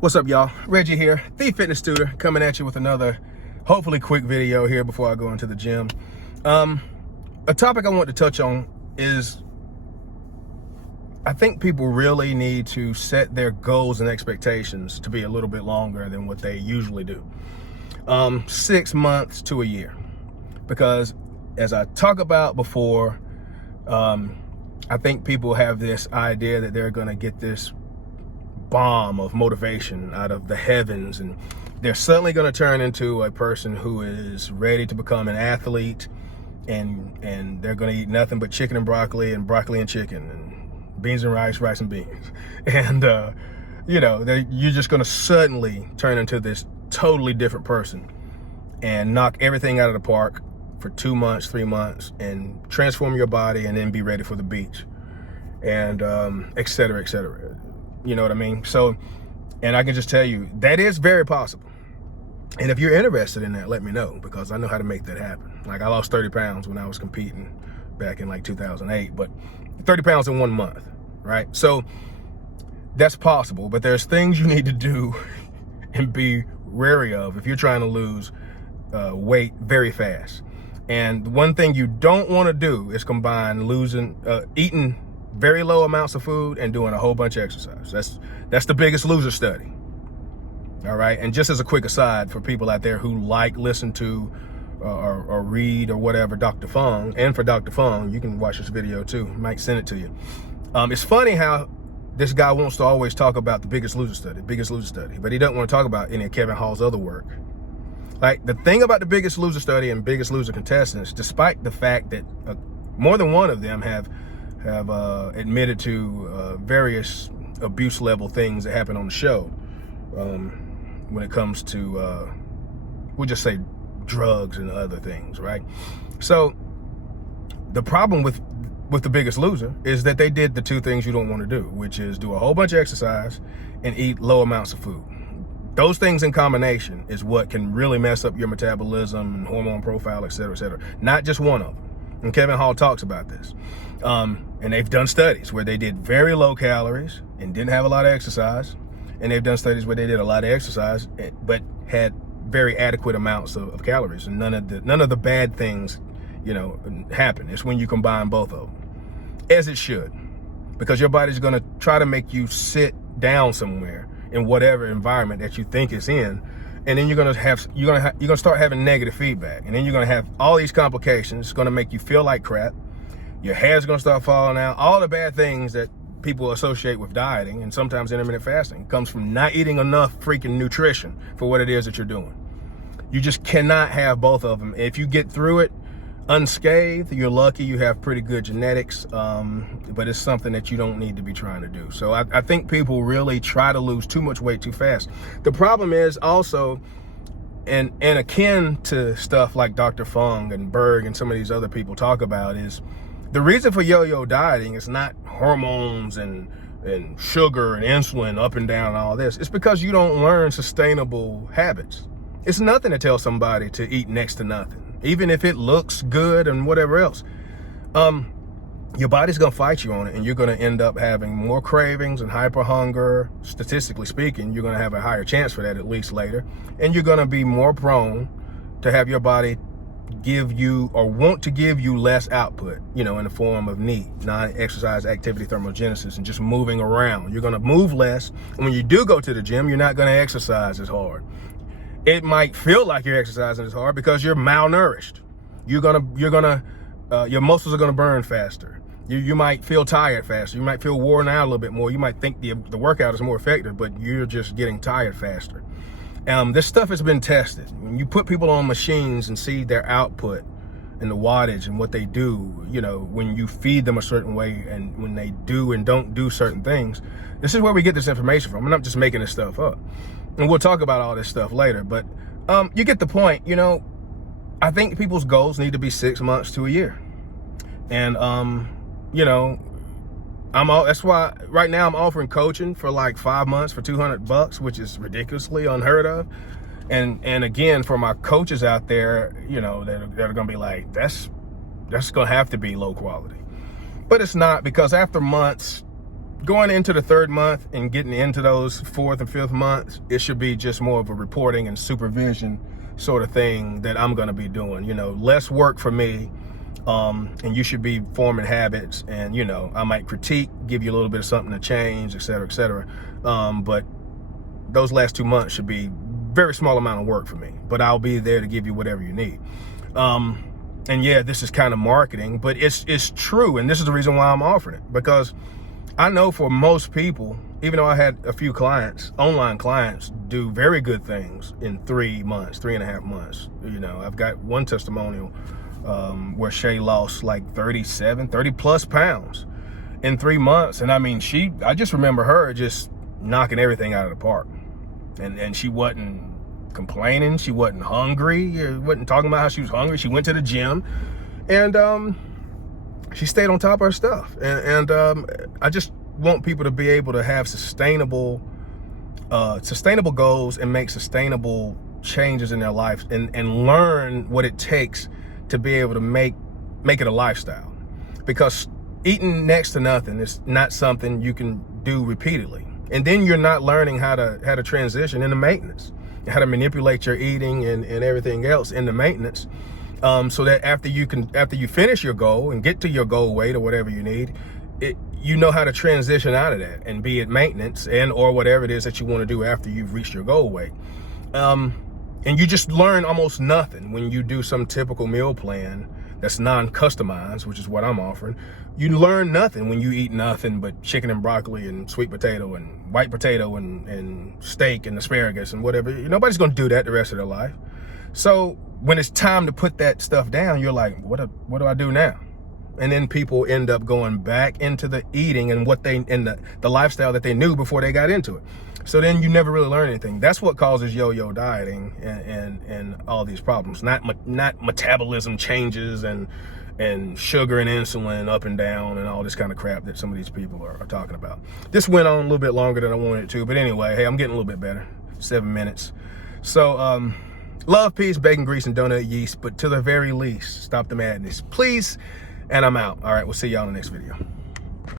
What's up, y'all? Reggie here, the fitness tutor, coming at you with another hopefully quick video here before I go into the gym. A topic I want to touch on is I think people really need to set their goals and expectations to be a little bit longer than what they usually do. 6 months to a year. Because as I talk about before, I think people have this idea that they're going to get this bomb of motivation out of the heavens, and they're suddenly going to turn into a person who is ready to become an athlete, and they're going to eat nothing but chicken and broccoli and chicken and beans and rice and beans, and you're just going to suddenly turn into this totally different person and knock everything out of the park for 2 months, 3 months, and transform your body and then be ready for the beach, and et cetera, et cetera. You know what I mean? So, and I can just tell you, that is very possible. And if you're interested in that, let me know, because I know how to make that happen. Like, I lost 30 pounds when I was competing back in like 2008, but 30 pounds in 1 month, right? So that's possible, but there's things you need to do and be wary of if you're trying to lose weight very fast. And one thing you don't want to do is combine eating very low amounts of food and doing a whole bunch of exercise. That's the Biggest Loser study. All right. And just as a quick aside for people out there who listen to or read or whatever, Dr. Fung, and for Dr. Fung, you can watch this video too. Might send it to you. It's funny how this guy wants to always talk about the Biggest Loser study, but he doesn't want to talk about any of Kevin Hall's other work. Like, the thing about the Biggest Loser study and Biggest Loser contestants, despite the fact that more than one of them have admitted to various abuse level things that happen on the show, when it comes to we'll just say drugs and other things, right? So the problem with the Biggest Loser is that they did the two things you don't want to do, which is do a whole bunch of exercise and eat low amounts of food. Those things in combination is what can really mess up your metabolism and hormone profile, et cetera, et cetera. Not just one of them. And Kevin Hall talks about this. And they've done studies where they did very low calories and didn't have a lot of exercise. And they've done studies where they did a lot of exercise, but had very adequate amounts of calories. And none of the bad things, happen. It's when you combine both of them, as it should, because your body's going to try to make you sit down somewhere in whatever environment that you think it's in. And then you're gonna start having negative feedback, and then you're gonna have all these complications. It's gonna make you feel like crap. Your hair's gonna start falling out. All the bad things that people associate with dieting and sometimes intermittent fasting comes from not eating enough freaking nutrition for what it is that you're doing. You just cannot have both of them. If you get through it unscathed, you're lucky. You have pretty good genetics, but it's something that you don't need to be trying to do. So I think people really try to lose too much weight too fast. The problem is also, and akin to stuff like Dr. Fung and Berg and some of these other people talk about, is the reason for yo-yo dieting is not hormones and sugar and insulin up and down and all this. It's because you don't learn sustainable habits. It's nothing to tell somebody to eat next to nothing, even if it looks good and whatever else. Your body's gonna fight you on it, and you're gonna end up having more cravings and hyper hunger. Statistically speaking, you're gonna have a higher chance for that, at least later. And you're gonna be more prone to have your body give you, or want to give you, less output, in the form of NEAT, non-exercise activity thermogenesis, and just moving around. You're gonna move less, and when you do go to the gym, you're not gonna exercise as hard. It might feel like you're exercising as hard because you're malnourished. Your muscles are gonna burn faster. You might feel tired faster. You might feel worn out a little bit more. You might think the workout is more effective, but you're just getting tired faster. This stuff has been tested. When you put people on machines and see their output and the wattage and what they do, when you feed them a certain way and when they do and don't do certain things, this is where we get this information from. I'm not just making this stuff up. And we'll talk about all this stuff later, but you get the point. I think people's goals need to be 6 months to a year. And, that's why right now I'm offering coaching for like 5 months for $200, which is ridiculously unheard of. And again, for my coaches out there, that are gonna be like, that's gonna have to be low quality. But it's not, because after months, going into the 3rd month and getting into those 4th and 5th months, it should be just more of a reporting and supervision sort of thing that I'm going to be doing. You know, less work for me, and you should be forming habits. And, you know, I might critique, give you a little bit of something to change, et cetera, et cetera. But those last 2 months should be very small amount of work for me, but I'll be there to give you whatever you need. And yeah, this is kind of marketing, but it's true. And this is the reason why I'm offering it, because I know for most people, even though I had a few clients, online clients, do very good things in 3 months, 3.5 months. You know, I've got one testimonial where Shay lost like 30 plus pounds in 3 months. And I mean, I just remember her just knocking everything out of the park. And she wasn't complaining. She wasn't hungry. Wasn't talking about how she was hungry. She went to the gym, and she stayed on top of her stuff. And I just want people to be able to have sustainable goals and make sustainable changes in their life, and learn what it takes to be able to make it a lifestyle. Because eating next to nothing is not something you can do repeatedly. And then you're not learning how to transition into maintenance, how to manipulate your eating and everything else into maintenance, so that after you finish your goal and get to your goal weight or whatever you need, you know how to transition out of that and be it maintenance or whatever it is that you want to do after you've reached your goal weight. And you just learn almost nothing when you do some typical meal plan that's non-customized, which is what I'm offering. You learn nothing when you eat nothing but chicken and broccoli and sweet potato and white potato and steak and asparagus and whatever. Nobody's going to do that the rest of their life. So when it's time to put that stuff down, you're like, what do I do now? And then people end up going back into the eating and the lifestyle that they knew before they got into it. So then you never really learn anything. That's what causes yo-yo dieting and all these problems. Not metabolism changes and sugar and insulin up and down and all this kind of crap that some of these people are talking about. This went on a little bit longer than I wanted it to, but anyway, hey, I'm getting a little bit better. 7 minutes. So love, peace, bacon, grease, and donut yeast, but to the very least, stop the madness, please. And I'm out. All right, we'll see y'all in the next video.